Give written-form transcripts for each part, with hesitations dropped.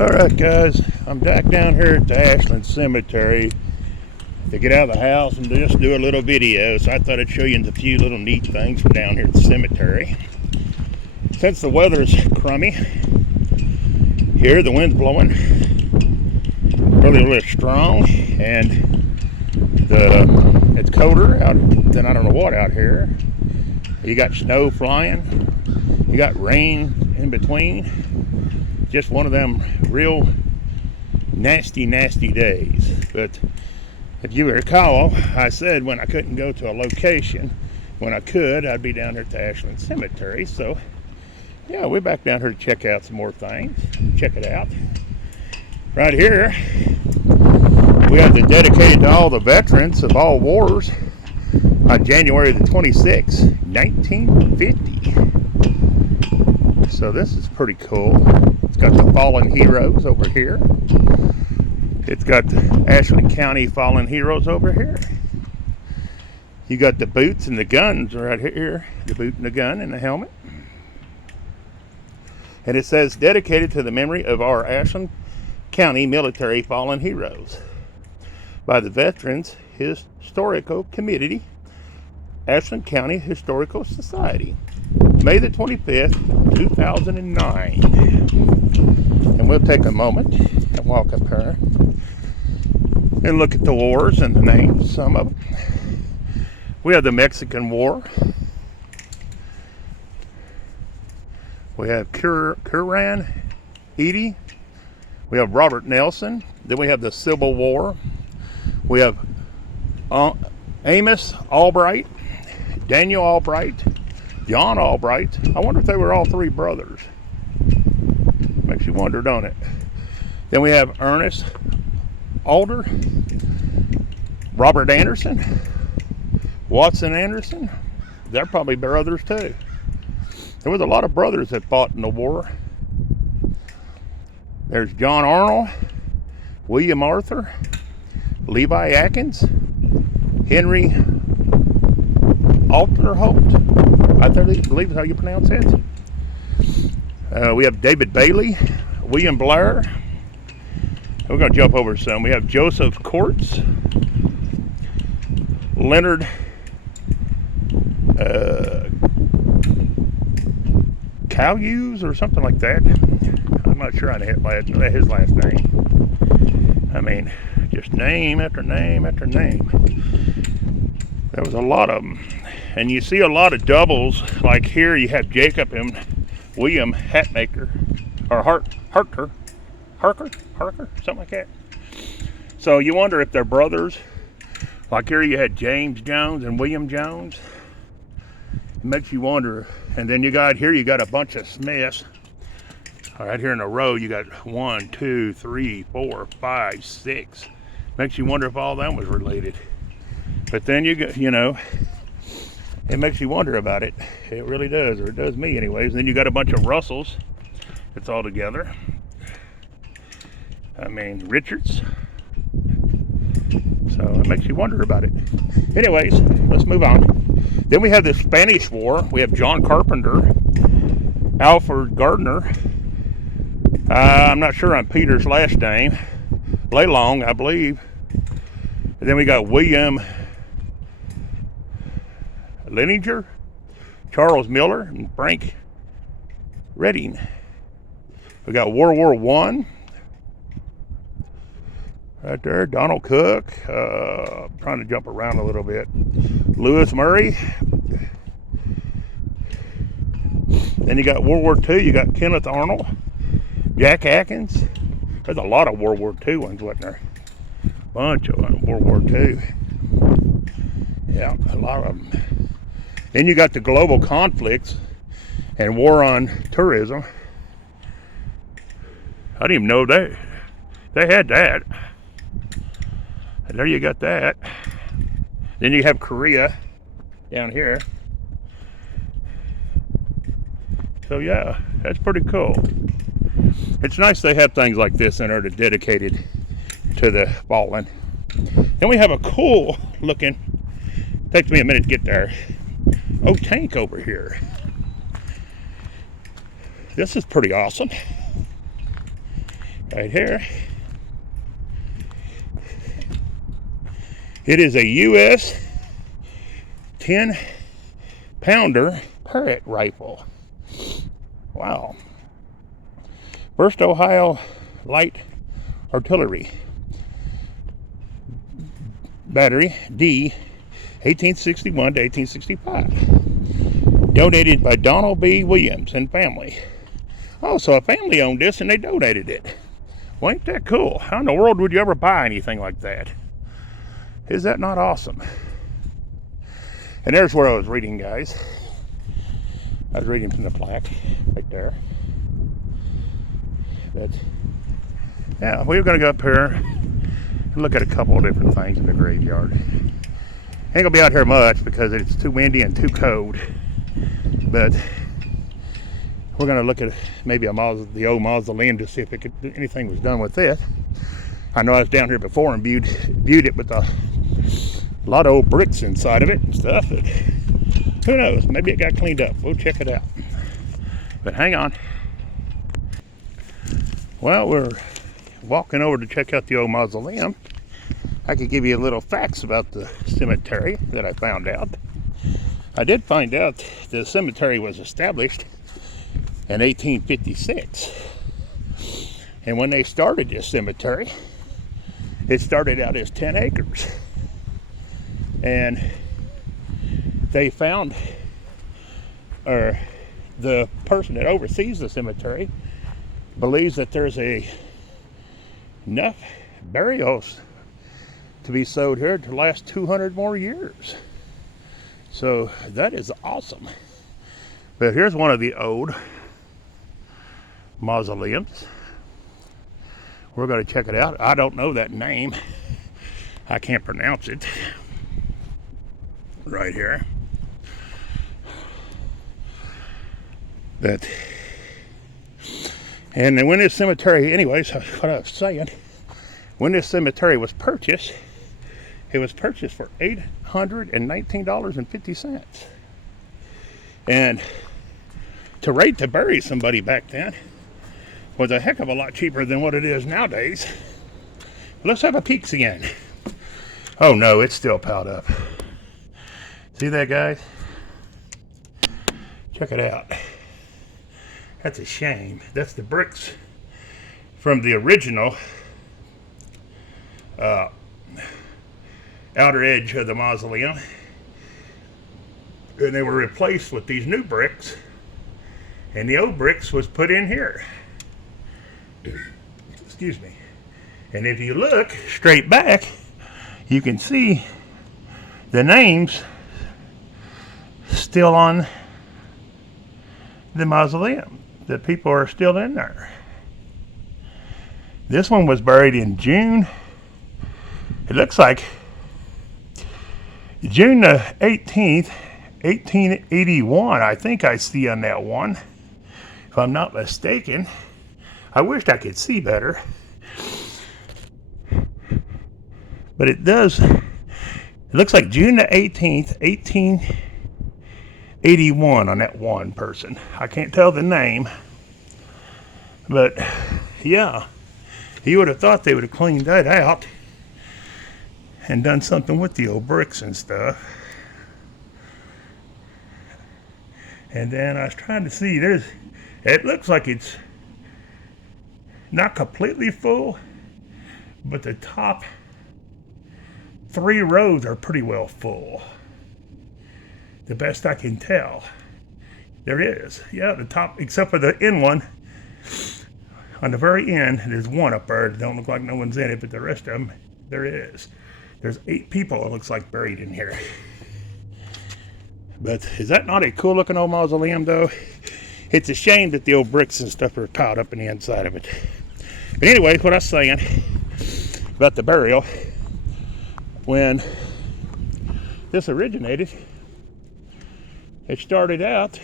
Alright guys, I'm back down here at the Ashland Cemetery to get out of the house and just do a little video. So I thought I'd show you a few little neat things from down here at the cemetery. Since the weather's crummy, here the wind's blowing really strong, and it's colder out than I don't know what out here. You got snow flying, you got rain in between. Just one of them real nasty days. But if you recall, I said when I couldn't go to a location, when I could, I'd be down here at the Ashland Cemetery. So yeah, we're back down here to check out some more things. Check it out. Right here, we have the dedicated to all the veterans of all wars on January the 26th, 1950. So this is pretty cool. It's got the fallen heroes over here. It's got the Ashland County fallen heroes over here. You got the boots and the guns right here. The boot and the gun and the helmet. And it says, dedicated to the memory of our Ashland County military fallen heroes by the Veterans Historical Committee, Ashland County Historical Society, May the 25th, 2009. And we'll take a moment and walk up here and look at the wars and the names, some of them. We have the Mexican War. We have Curran Edie. We have Robert Nelson. Then we have the Civil War. We have Amos Albright, Daniel Albright, John Albright. I wonder if they were all three brothers. Makes you wonder, don't it? Then we have Ernest Alder, Robert Anderson, Watson Anderson. They're probably brothers too. There was a lot of brothers that fought in the war. There's John Arnold, William Arthur, Levi Atkins, Henry Alterholt. I believe is how you pronounce it. We have David Bailey, William Blair. We're going to jump over some. We have Joseph Courts, Leonard Cowhughes or something like that. I'm not sure on his last name. I mean, just name after name after name. There was a lot of them. And you see a lot of doubles. Like here you have Jacob and William Hatmaker, or Harker, something like that. So you wonder if they're brothers. Like here you had James Jones and William Jones. It makes you wonder. And then you got a bunch of Smiths. Right here in a row, you got 1, 2, 3, 4, 5, 6. Makes you wonder if all them was related. But then you get, it makes you wonder about it. It really does, or it does me anyways. And then you got a bunch of Russells. It's all together. I mean, Richards. So it makes you wonder about it. Anyways, let's move on. Then we have the Spanish War. We have John Carpenter, Alfred Gardner. I'm not sure on Peter's last name. Laylong, I believe. And then we got William Leninger, Charles Miller, and Frank Redding. We got World War I. Right there, Donald Cook. Trying to jump around a little bit. Lewis Murray. Then you got World War II. You got Kenneth Arnold, Jack Atkins. There's a lot of World War II ones, wasn't there? Bunch of them, World War II. Yeah, a lot of them. Then you got the global conflicts and war on tourism. I didn't even know they had that. And there you got that. Then you have Korea down here. So yeah, that's pretty cool. It's nice they have things like this that are dedicated to the fallen. Then we have a cool looking, takes me a minute to get there, tank over here. This is pretty awesome. right here. It is a U.S. 10-pounder Parrott rifle. Wow. First Ohio Light Artillery. Battery D, 1861 to 1865. Donated by Donald B. Williams and family. Oh, so a family owned this and they donated it. Well, ain't that cool? How in the world would you ever buy anything like that? Is that not awesome? And there's where I was reading, guys. I was reading from the plaque right there. But yeah, we're going to go up here and look at a couple of different things in the graveyard. Ain't going to be out here much because it's too windy and too cold. But we're going to look at maybe the old mausoleum to see if anything was done with it. I know I was down here before and viewed it with a lot of old bricks inside of it and stuff. But who knows? Maybe it got cleaned up. We'll check it out. But hang on. Well, we're walking over to check out the old mausoleum. I could give you a little facts about the cemetery that I found out. I did find out the cemetery was established in 1856. And when they started this cemetery, it started out as 10 acres. And they found, or the person that oversees the cemetery believes that there's enough burials to be sowed here to last 200 more years. So that is awesome. But here's one of the old mausoleums. We're going to check it out. I don't know that name. I can't pronounce it. Right here. And then when this cemetery, anyways, what I was saying, when this cemetery was purchased, it was purchased for $819.50. And to bury somebody back then was a heck of a lot cheaper than what it is nowadays. Let's have a peek again. Oh no, it's still piled up. See that, guys? Check it out. That's a shame. That's the bricks from the original outer edge of the mausoleum. And they were replaced with these new bricks. And the old bricks was put in here. Excuse me. And if you look straight back, you can see the names still on the mausoleum. The people are still in there. This one was buried in June. It looks like June the 18th, 1881. I think I see on that one, if I'm not mistaken. I wished I could see better. But it does. It looks like June the 18th, 1881 on that one person. I can't tell the name. But yeah, you would have thought they would have cleaned that out and done something with the old bricks and stuff. And then I was trying to see, it looks like it's not completely full, but the top 3 rows are pretty well full. The best I can tell. There is. Yeah, the top, except for the end one. On the very end, there's one up there. It don't look like no one's in it, but the rest of them, there is. There's 8 people, it looks like, buried in here. But is that not a cool looking old mausoleum, though? It's a shame that the old bricks and stuff are piled up in the inside of it. But anyway, what I was saying about the burial, when this originated, it started out,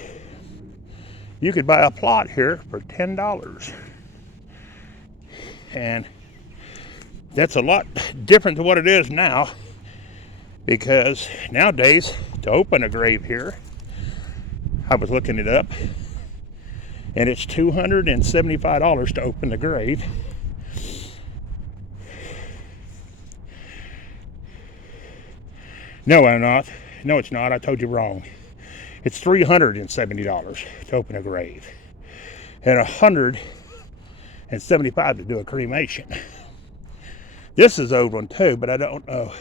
you could buy a plot here for $10. And that's a lot different to what it is now, because nowadays, to open a grave here, I was looking it up, and it's $275 to open the grave. No, I'm not. No, it's not. I told you wrong. It's $370 to open a grave, and $175 to do a cremation. This is old one too, but I don't know.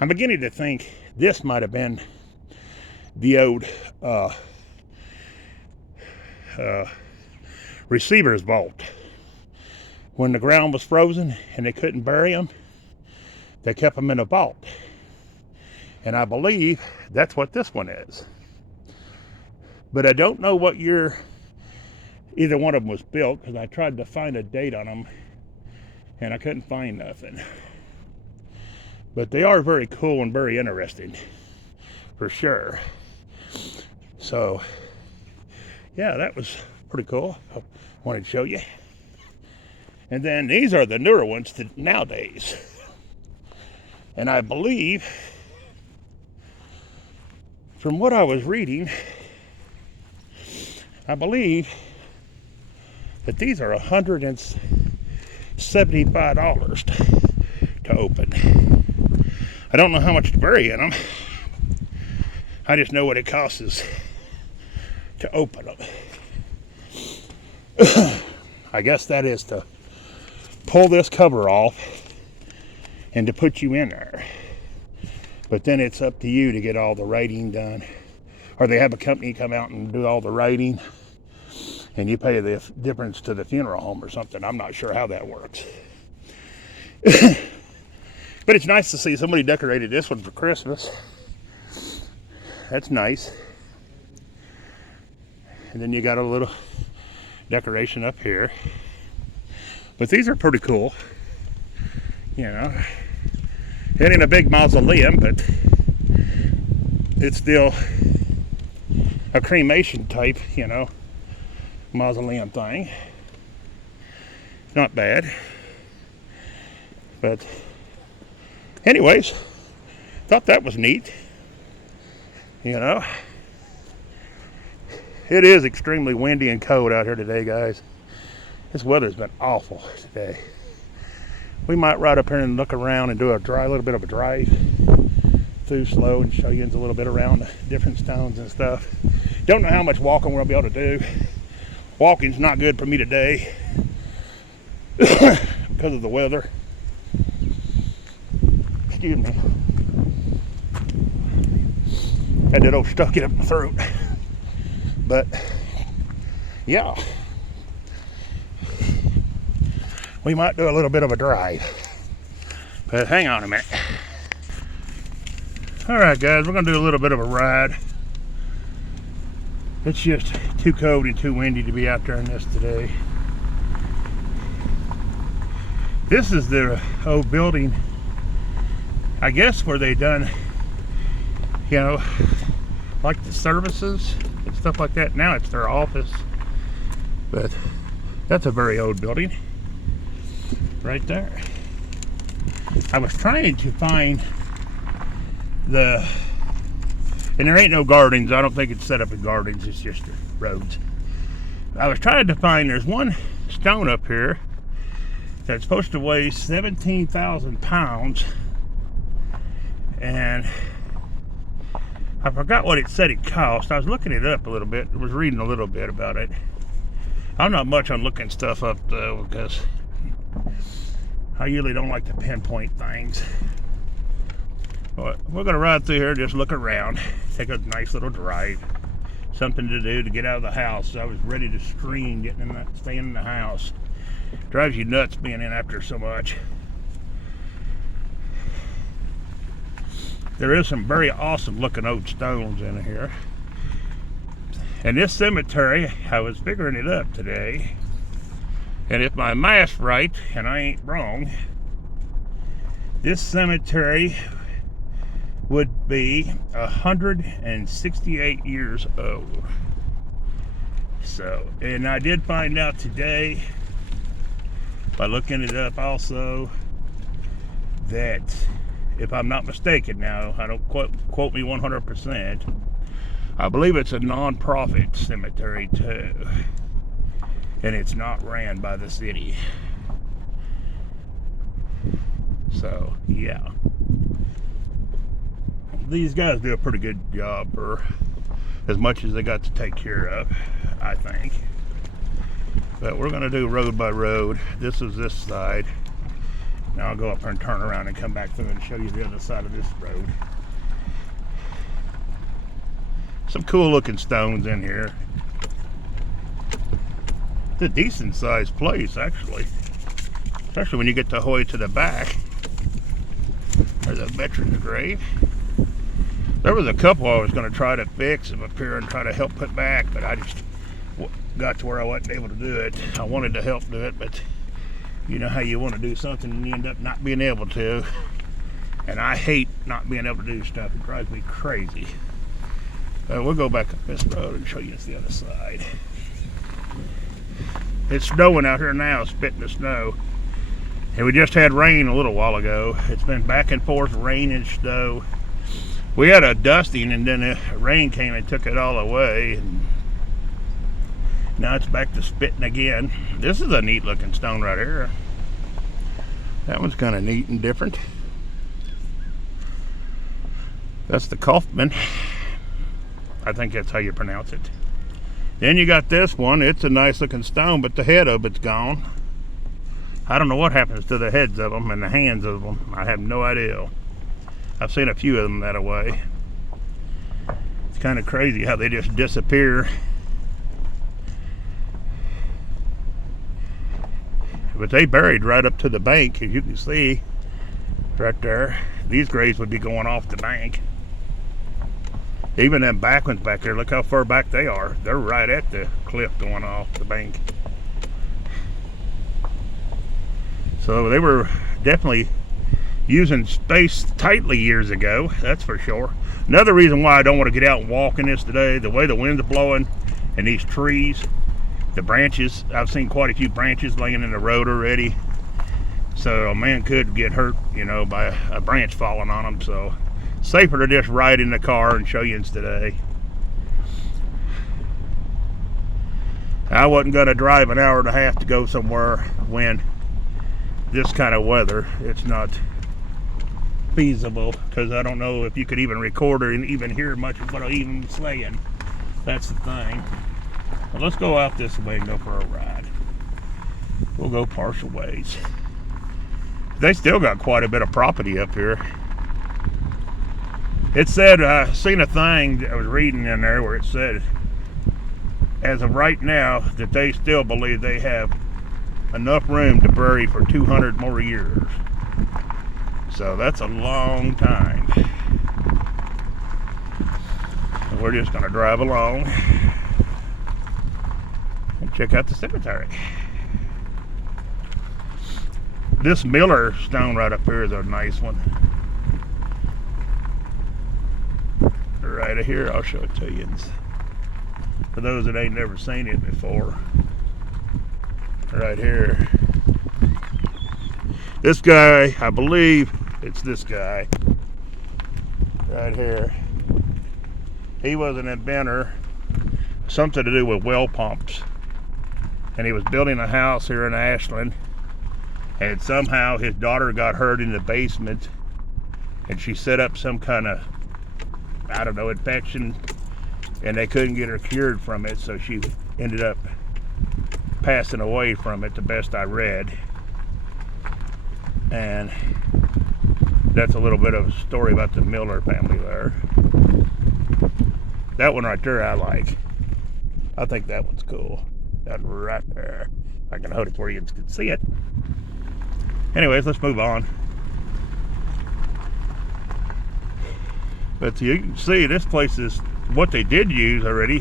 I'm beginning to think this might have been the old receiver's vault. When the ground was frozen and they couldn't bury them, they kept them in a vault. And I believe that's what this one is. But I don't know what year either one of them was built, because I tried to find a date on them and I couldn't find nothing. But they are very cool and very interesting, for sure. So, yeah, that was pretty cool. I wanted to show you. And then these are the newer ones nowadays. And I believe, from what I was reading, I believe that these are $175 to open. I don't know how much to bury in them. I just know what it costs to open them. I guess that is to pull this cover off and to put you in there. But then it's up to you to get all the writing done. Or they have a company come out and do all the writing, and you pay the difference to the funeral home or something. I'm not sure how that works. But it's nice to see somebody decorated this one for Christmas. That's nice. And then you got a little decoration up here. But these are pretty cool. You know, it ain't a big mausoleum, but it's still a cremation type, you know, mausoleum thing. Not bad. But anyways, thought that was neat. You know, it is extremely windy and cold out here today, guys. This weather's been awful today. We might ride up here and look around and do a little bit of a drive through slow and show you a little bit around the different stones and stuff. Don't know how much walking we'll be able to do. Walking's not good for me today because of the weather. Excuse me. Had that old stuff get up my throat. But yeah, we might do a little bit of a drive. But hang on a minute. Alright guys, we're going to do a little bit of a ride. It's just too cold and too windy to be out there in this today. This is the old building, I guess, where they done, you know, like the services and stuff like that. Now it's their office. But that's a very old building right there. I was trying to find and there ain't no gardens. I don't think it's set up in gardens. It's just roads. I was trying to find, there's one stone up here that's supposed to weigh 17,000 pounds, and I forgot what it said it cost. I was looking it up a little bit. I was reading a little bit about it. I'm not much on looking stuff up though, because I usually don't like to pinpoint things. But we're going to ride through here, just look around, take a nice little drive. Something to do to get out of the house. I was ready to scream staying in the house. Drives you nuts being in after so much. There is some very awesome looking old stones in here. And this cemetery, I was figuring it up today, and if my math's right, and I ain't wrong, this cemetery would be 168 years old. So, and I did find out today, by looking it up also, that, if I'm not mistaken now, I don't quote me 100%, I believe it's a non-profit cemetery too, and it's not ran by the city. So yeah, these guys do a pretty good job for as much as they got to take care of, I think. But we're going to do road by road. This is this side. Now I'll go up there and turn around and come back through and show you the other side of this road. Some cool looking stones in here. It's a decent sized place, actually. Especially when you get the way to the back. There's a veteran's grave. There was a couple I was going to try to fix up here and try to help put back, but I just got to where I wasn't able to do it. I wanted to help do it, but you know how you want to do something and you end up not being able to. And I hate not being able to do stuff. It drives me crazy. We'll go back up this road and show you the other side. It's snowing out here now, spitting the snow. And we just had rain a little while ago. It's been back and forth, rain and snow. We had a dusting and then the rain came and took it all away. And now it's back to spitting again. This is a neat looking stone right here. That one's kind of neat and different. That's the Kaufman. I think that's how you pronounce it. Then you got this one. It's a nice looking stone, but the head of it's gone. I don't know what happens to the heads of them and the hands of them. I have no idea. I've seen a few of them that way. It's kind of crazy how they just disappear. But they buried right up to the bank, as you can see right there. These graves would be going off the bank. Even them back ones back there, look how far back they are. They're right at the cliff going off the bank. So they were definitely using space tightly years ago, that's for sure. Another reason why I don't want to get out and walk in this today, the way the wind's blowing and these trees, the branches, I've seen quite a few branches laying in the road already. So a man could get hurt, you know, by a branch falling on him. So safer to just ride in the car and show you today. I wasn't going to drive an hour and a half to go somewhere when this kind of weather. It's not feasible because I don't know if you could even record or even hear much of what I'm even saying. That's the thing. But let's go out this way and go for a ride. We'll go partial ways. They still got quite a bit of property up here. It said, I seen a thing that I was reading in there where it said, as of right now, that they still believe they have enough room to bury for 200 more years. So that's a long time. And we're just going to drive along and check out the cemetery. This Miller stone right up here is a nice one. Right here, I'll show it to you. For those that ain't never seen it before. Right here. This guy, I believe it's this guy. Right here. He was an inventor. Something to do with well pumps. And he was building a house here in Ashland. And somehow his daughter got hurt in the basement. And she set up some kind of, I don't know, infection. And they couldn't get her cured from it. So she ended up passing away from it, the best I read. And that's a little bit of a story about the Miller family there. That one right there I like. I think that one's cool. That right there. I can hold it where you can see it. Anyways, let's move on. But you can see this place is what they did use already.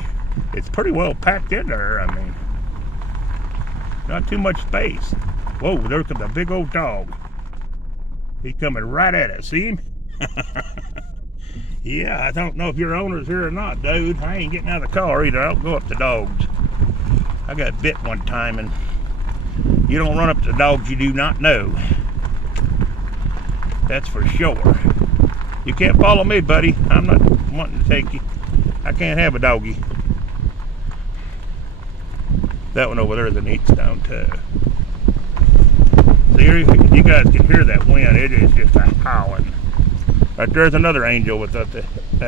It's pretty well packed in there. I mean, not too much space. Whoa, there comes a big old dog. He's coming right at us. See him? Yeah, I don't know if your owner's here or not, dude. I ain't getting out of the car either. I don't go up to dogs. I got bit one time, and you don't run up to dogs you do not know. That's for sure. You can't follow me, buddy. I'm not wanting to take you. I can't have a doggy. That one over there is a neat stone too. See, you guys can hear that wind. It is just a howling. Right there's another angel with a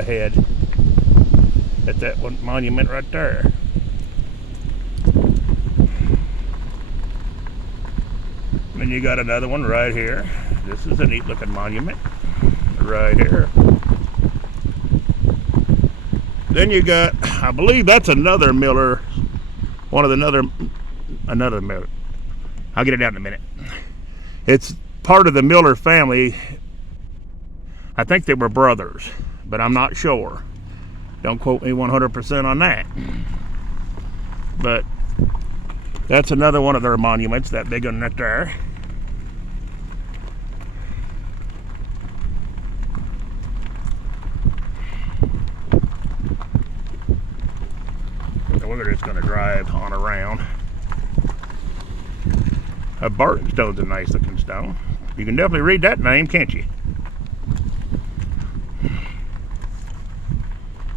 head at that one monument right there. Then you got another one right here. This is a neat looking monument right here. Then you got, I believe that's another Miller, another Miller. I'll get it out in a minute. It's part of the Miller family. I think they were brothers, but I'm not sure. Don't quote me 100% on that. But that's another one of their monuments, that big one right there. So we're just going to drive on around. A Barton stone's a nice looking stone. You can definitely read that name, can't you?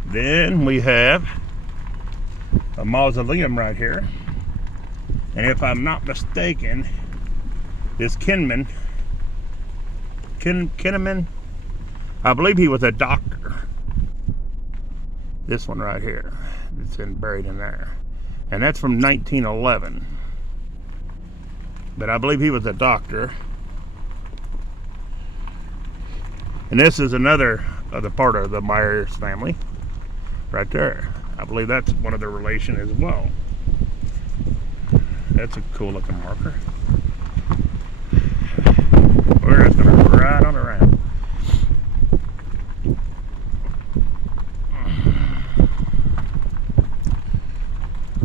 Then we have a mausoleum right here. And if I'm not mistaken, this Kinnaman, I believe he was a doctor. This one right here, it's buried in there. And that's from 1911. But I believe he was a doctor. And this is another other part of the Myers family. Right there. I believe that's one of their relation as well. That's a cool looking marker. We're just going to ride on around.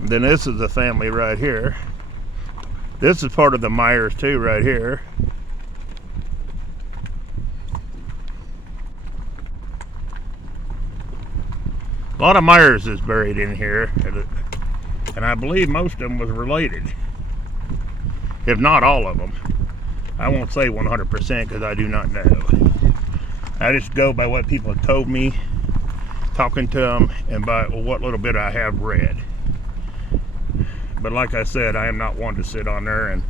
Then this is the family right here. This is part of the Myers too right here. A lot of Myers is buried in here, and I believe most of them was related, if not all of them. I won't say 100% because I do not know. I just go by what people have told me, talking to them, and by what little bit I have read. But like I said, I am not one to sit on there and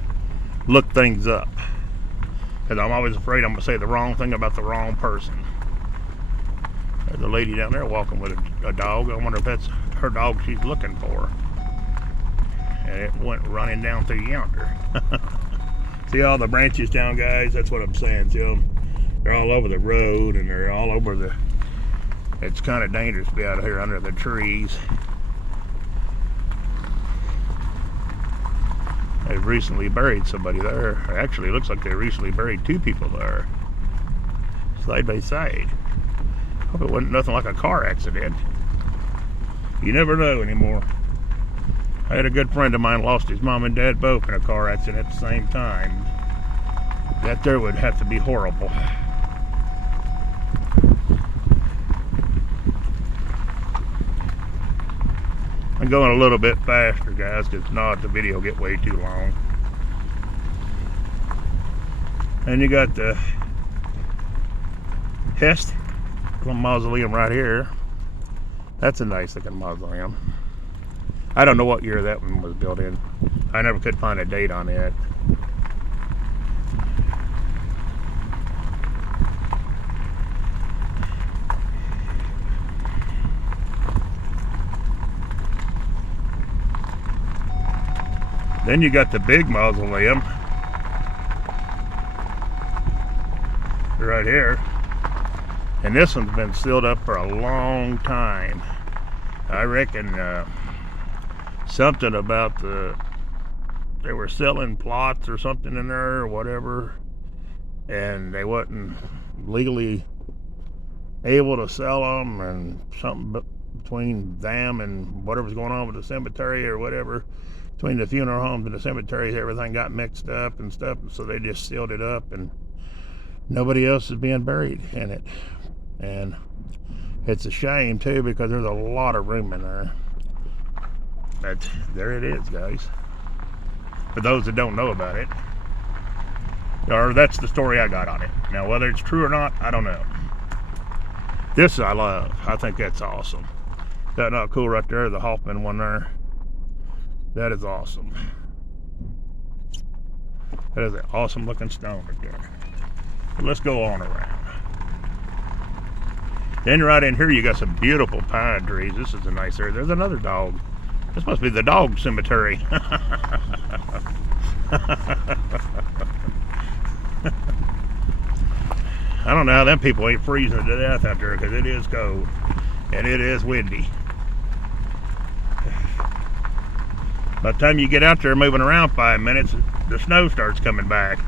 look things up, because I'm always afraid I'm going to say the wrong thing about the wrong person. There's a lady down there walking with a dog. I wonder if that's her dog she's looking for. And it went running down through yonder. See all the branches down, guys? That's what I'm saying. See them? They're all over the road, and they're all over the... It's kind of dangerous to be out here under the trees. They've recently buried somebody there. Actually, it looks like they recently buried two people there, side by side. Hope it wasn't nothing like a car accident. You never know anymore. I had a good friend of mine lost his mom and dad both in a car accident at the same time. That there would have to be horrible. I'm going a little bit faster, guys, because if not, the video will get way too long. And you got the Hest mausoleum right here. That's a nice looking mausoleum. I don't know what year that one was built in. I never could find a date on it. Then you got the big mausoleum right here. And this one's been sealed up for a long time. I reckon something about they were selling plots or something in there or whatever, and they wasn't legally able to sell them, and something between them and whatever's going on with the cemetery or whatever, between the funeral homes and the cemeteries, everything got mixed up and stuff, so they just sealed it up, and nobody else is being buried in it. And it's a shame too, because there's a lot of room in there. But there it is, guys. For those that don't know about it, or that's the story I got on it. Now, whether it's true or not, I don't know. This I love. I think that's awesome. That not cool right there, the Hoffman one there. That is awesome. That is an awesome looking stone right there. But let's go on around. Then right in here you got some beautiful pine trees. This is a nice area. There's another dog. This must be the dog cemetery. I don't know how them people ain't freezing to death out there, because it is cold and it is windy. By the time you get out there moving around 5 minutes, the snow starts coming back.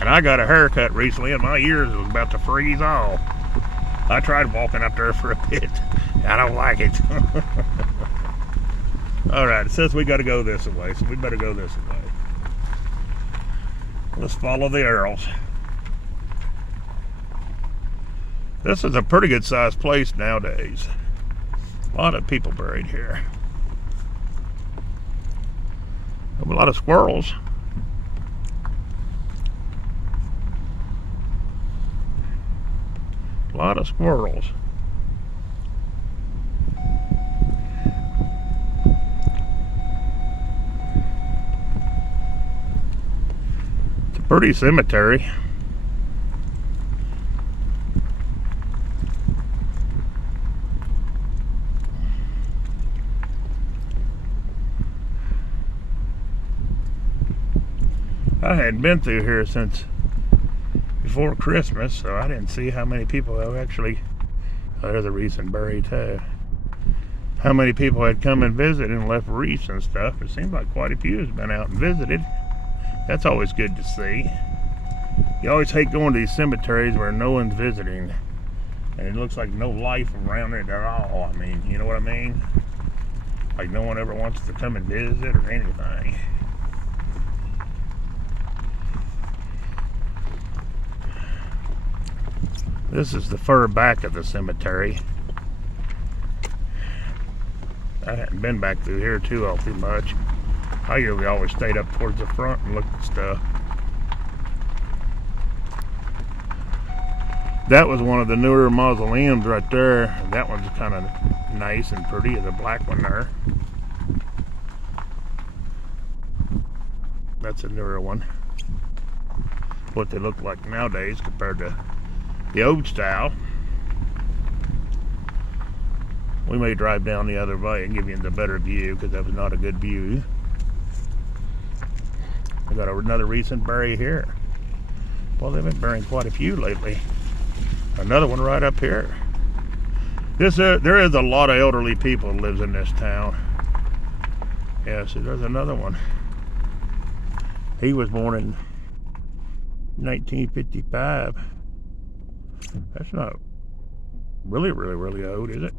And I got a haircut recently and my ears was about to freeze off. I tried walking up there for a bit. I don't like it. Alright, it says we gotta go this way, so we better go this way. Let's follow the arrows. This is a pretty good sized place nowadays. A lot of people buried here. A lot of squirrels. A lot of squirrels. It's a pretty cemetery. I hadn't been through here since before Christmas, so I didn't see how many people have actually, there's a recent buried too. How many people had come and visited and left wreaths and stuff. It seems like quite a few has been out and visited. That's always good to see. You always hate going to these cemeteries where no one's visiting and it looks like no life around it at all. I mean, you know what I mean? Like no one ever wants to come and visit or anything. This is the far back of the cemetery. I hadn't been back through here too awfully much. I usually always stayed up towards the front and looked at stuff. That was one of the newer mausoleums right there. That one's kind of nice and pretty, the black one there. That's a newer one. What they look like nowadays compared to the old style. We may drive down the other way and give you the better view, because that was not a good view. We got another recent bury here. Well, they've been burying quite a few lately. Another one right up here. There is a lot of elderly people that lives in this town. Yeah, see, there's another one. He was born in 1955. That's not really old, is it?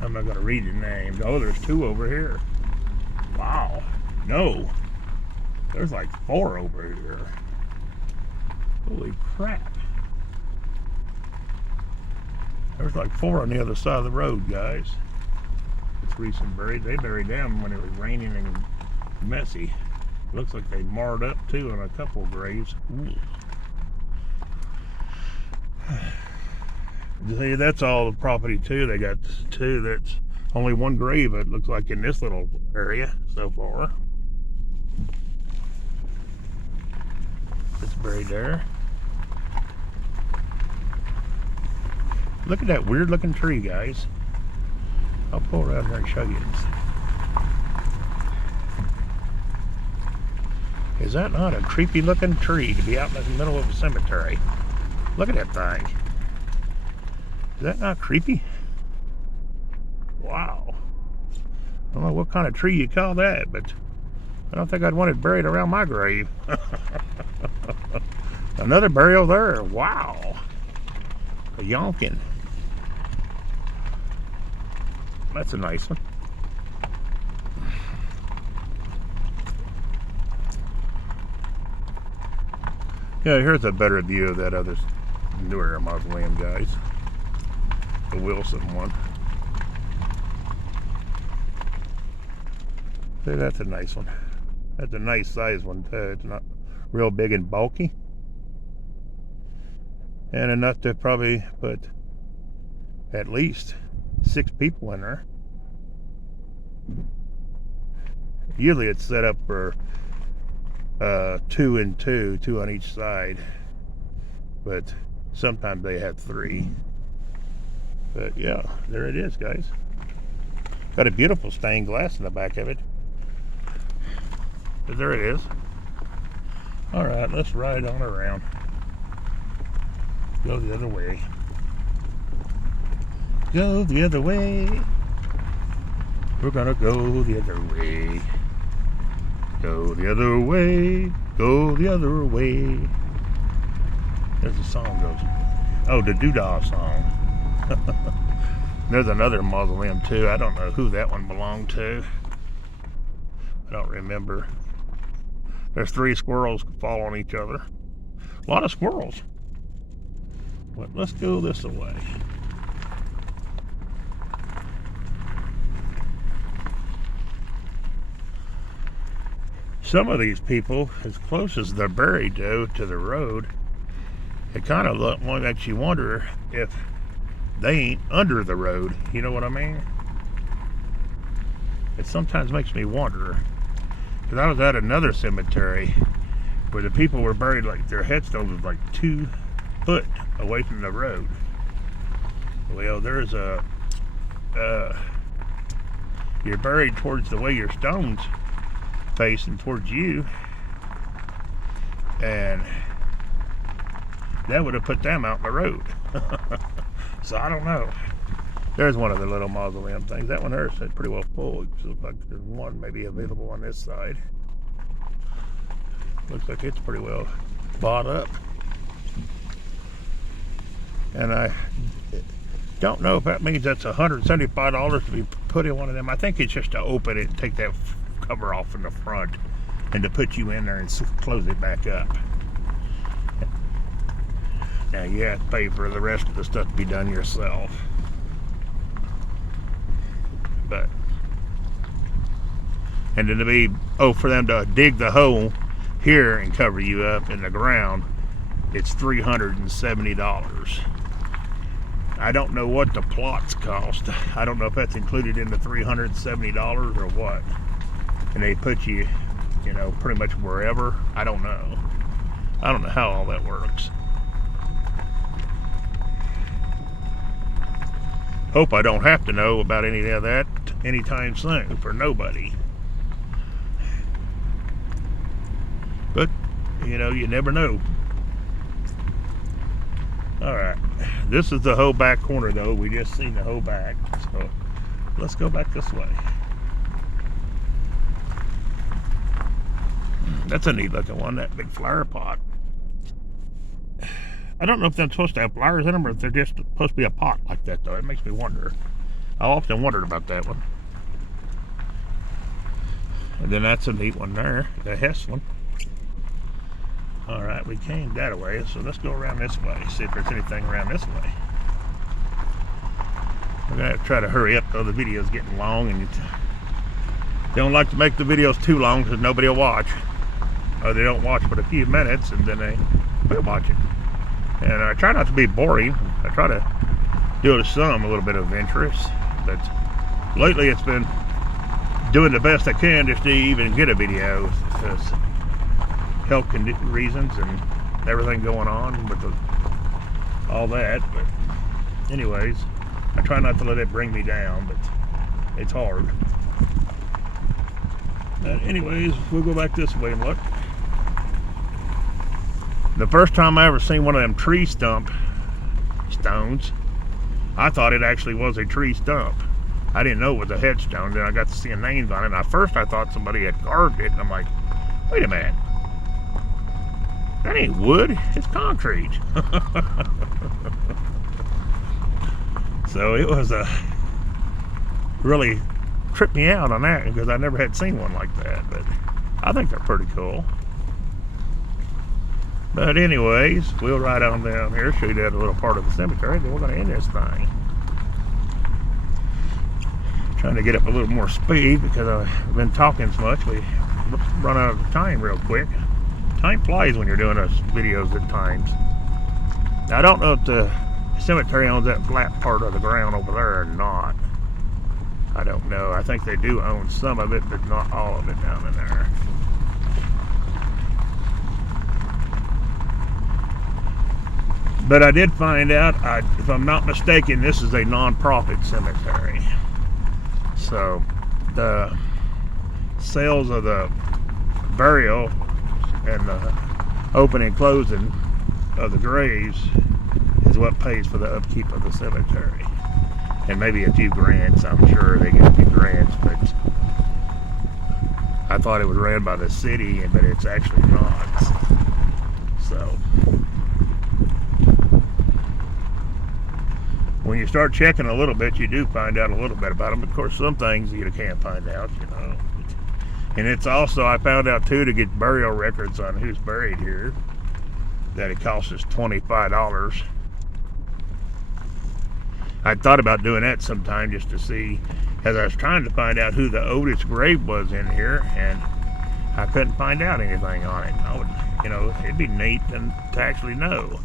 I'm not going to read the names. Oh, there's two over here. Wow. No. There's like 4 over here. Holy crap. There's like 4 on the other side of the road, guys. It's recent buried. They buried them when it was raining and messy. Looks like they marred up too on a couple of graves. See, that's all the property too. They got 2. That's only 1 grave, it looks like, in this little area so far. It's buried there. Look at that weird looking tree, guys. I'll pull around here and show you this. Is that not a creepy looking tree to be out in the middle of a cemetery? Look at that thing. Is that not creepy? Wow. I don't know what kind of tree you call that, but I don't think I'd want it buried around my grave. Another burial there. Wow. A yonkin. That's a nice one. Yeah, here's a better view of that other newer mausoleum, guys. The Wilson one. See, that's a nice one. That's a nice size one too. It's not real big and bulky. And enough to probably put at least 6 people in there. Usually it's set up for two and two on each side. But sometimes they have three. But yeah, there it is, guys. Got a beautiful stained glass in the back of it. But there it is. All right, let's ride on around. Go the other way. Go the other way. We're gonna go the other way. Go the other way. Go the other way. There's a song goes. Oh, the Doodah song. There's another mausoleum too. I don't know who that one belonged to. I don't remember. There's 3 squirrels following each other. A lot of squirrels. But let's go this way. Some of these people, as close as they're buried to the road, it kind of makes you wonder if they ain't under the road. You know what I mean? It sometimes makes me wonder. Because I was at another cemetery where the people were buried, like their headstones was like 2 foot away from the road. Well, there's a you're buried towards the way your stones facing towards you, and that would have put them out in the road. So I don't know. There's one of the little mausoleum things. That one there is pretty well full. It looks like there's one maybe available on this side. Looks like it's pretty well bought up. And I don't know if that means that's $175 to be put in one of them. I think it's just to open it and take that cover off in the front and to put you in there and close it back up. Now you have to pay for the rest of the stuff to be done yourself. But and then to be for them to dig the hole here and cover you up in the ground, it's $370. I don't know what the plots cost. I don't know if that's included in the $370 or what. And they put you, you know, pretty much wherever. I don't know. I don't know how all that works. Hope I don't have to know about any of that anytime soon for nobody. But, you know, you never know. Alright. This is the whole back corner, though. We just seen the whole back. So, let's go back this way. That's a neat looking one, that big flower pot. I don't know if they're supposed to have flowers in them or if they're just supposed to be a pot like that, though. It makes me wonder. I often wondered about that one. And then that's a neat one there, the Hess one. Alright, we came that way, so let's go around this way, see if there's anything around this way. We're going to have to try to hurry up, though. The video's getting long, and you don't like to make the videos too long because nobody will watch. Or they don't watch but a few minutes, and then they will watch it. And I try not to be boring. I try to do a little bit of interest. But lately it's been doing the best I can just to even get a video, because health reasons and everything going on with all that. But anyways, I try not to let it bring me down, but it's hard. But anyways, we'll go back this way and look. The first time I ever seen one of them tree stump stones, I thought it actually was a tree stump. I didn't know it was a headstone. Then I got to see names on it. And at first I thought somebody had carved it, and I'm like, wait a minute. That ain't wood, it's concrete. So it was really tripped me out on that, because I never had seen one like that. But I think they're pretty cool. But anyways, we'll ride on down here, show you that little part of the cemetery, then we're going to end this thing. Trying to get up a little more speed because I've been talking so much. We run out of time real quick. Time flies when you're doing those videos at times. Now, I don't know if the cemetery owns that flat part of the ground over there or not. I don't know. I think they do own some of it, but not all of it down in there. But I did find out, if I'm not mistaken, this is a non-profit cemetery. So the sales of the burial and the opening and closing of the graves is what pays for the upkeep of the cemetery. And maybe a few grants, I'm sure they get a few grants, but I thought it was ran by the city, but it's actually not. So when you start checking a little bit, you do find out a little bit about them. Of course, some things you can't find out, you know. And it's also, I found out too, to get burial records on who's buried here, that it costs us $25. I thought about doing that sometime just to see, as I was trying to find out who the oldest grave was in here, and I couldn't find out anything on it. I would, you know, it'd be neat to actually know,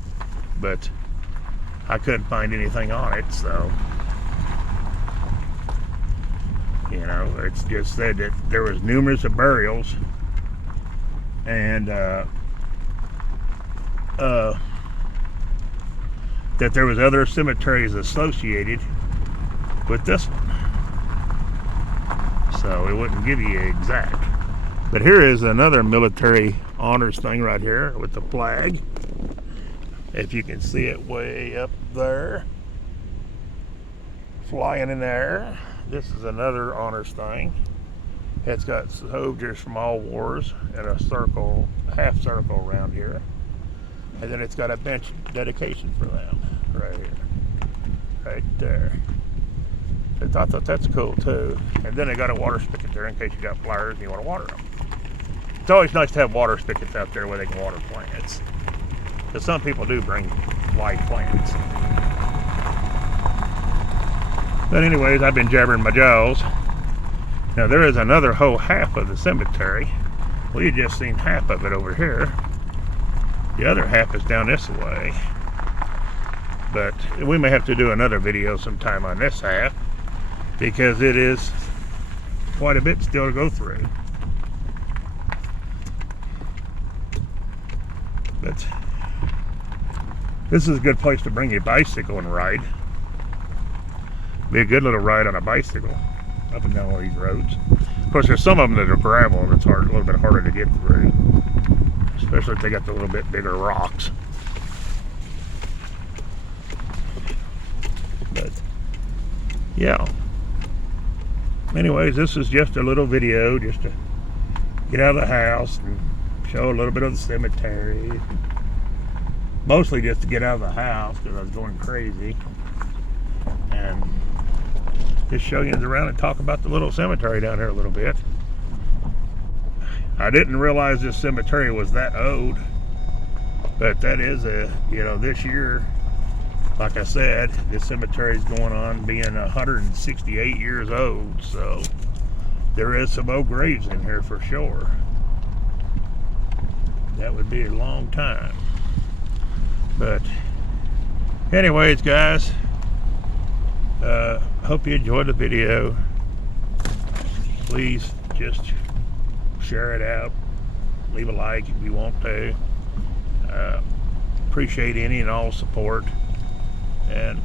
but I couldn't find anything on it. So, you know, it's just said that there was numerous burials, and that there was other cemeteries associated with this one. So it wouldn't give you exact. But here is another military honors thing right here with the flag. If you can see it way up there, flying in there. This is another honors thing. It's got soldiers from all wars in a circle, half circle around here. And then it's got a bench dedication for them right here, right there. I thought that's cool too. And then they got a water spigot there in case you got flowers and you want to water them. It's always nice to have water spigots out there where they can water plants, because some people do bring live plants. But anyways, I've been jabbering my jaws. Now there is another whole half of the cemetery. We had just seen half of it over here. The other half is down this way. But we may have to do another video sometime on this half, because it is quite a bit still to go through. But this is a good place to bring your bicycle and ride. Be a good little ride on a bicycle up and down all these roads. Of course, there's some of them that are gravel and it's hard, a little bit harder to get through, especially if they got the little bit bigger rocks. But yeah. Anyways, this is just a little video just to get out of the house and show a little bit of the cemetery. Mostly just to get out of the house because I was going crazy. And just show you around and talk about the little cemetery down here a little bit. I didn't realize this cemetery was that old, but that is this year, like I said, this cemetery is going on being 168 years old, so there is some old graves in here for sure. That would be a long time. But anyways, guys, hope you enjoyed the video. Please just share it out, leave a like if you want to. Appreciate any and all support, and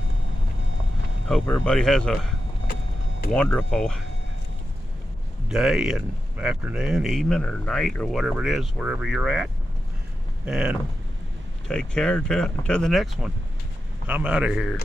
hope everybody has a wonderful day and afternoon, evening, or night, or whatever it is, wherever you're at. And take care until the next one. I'm out of here.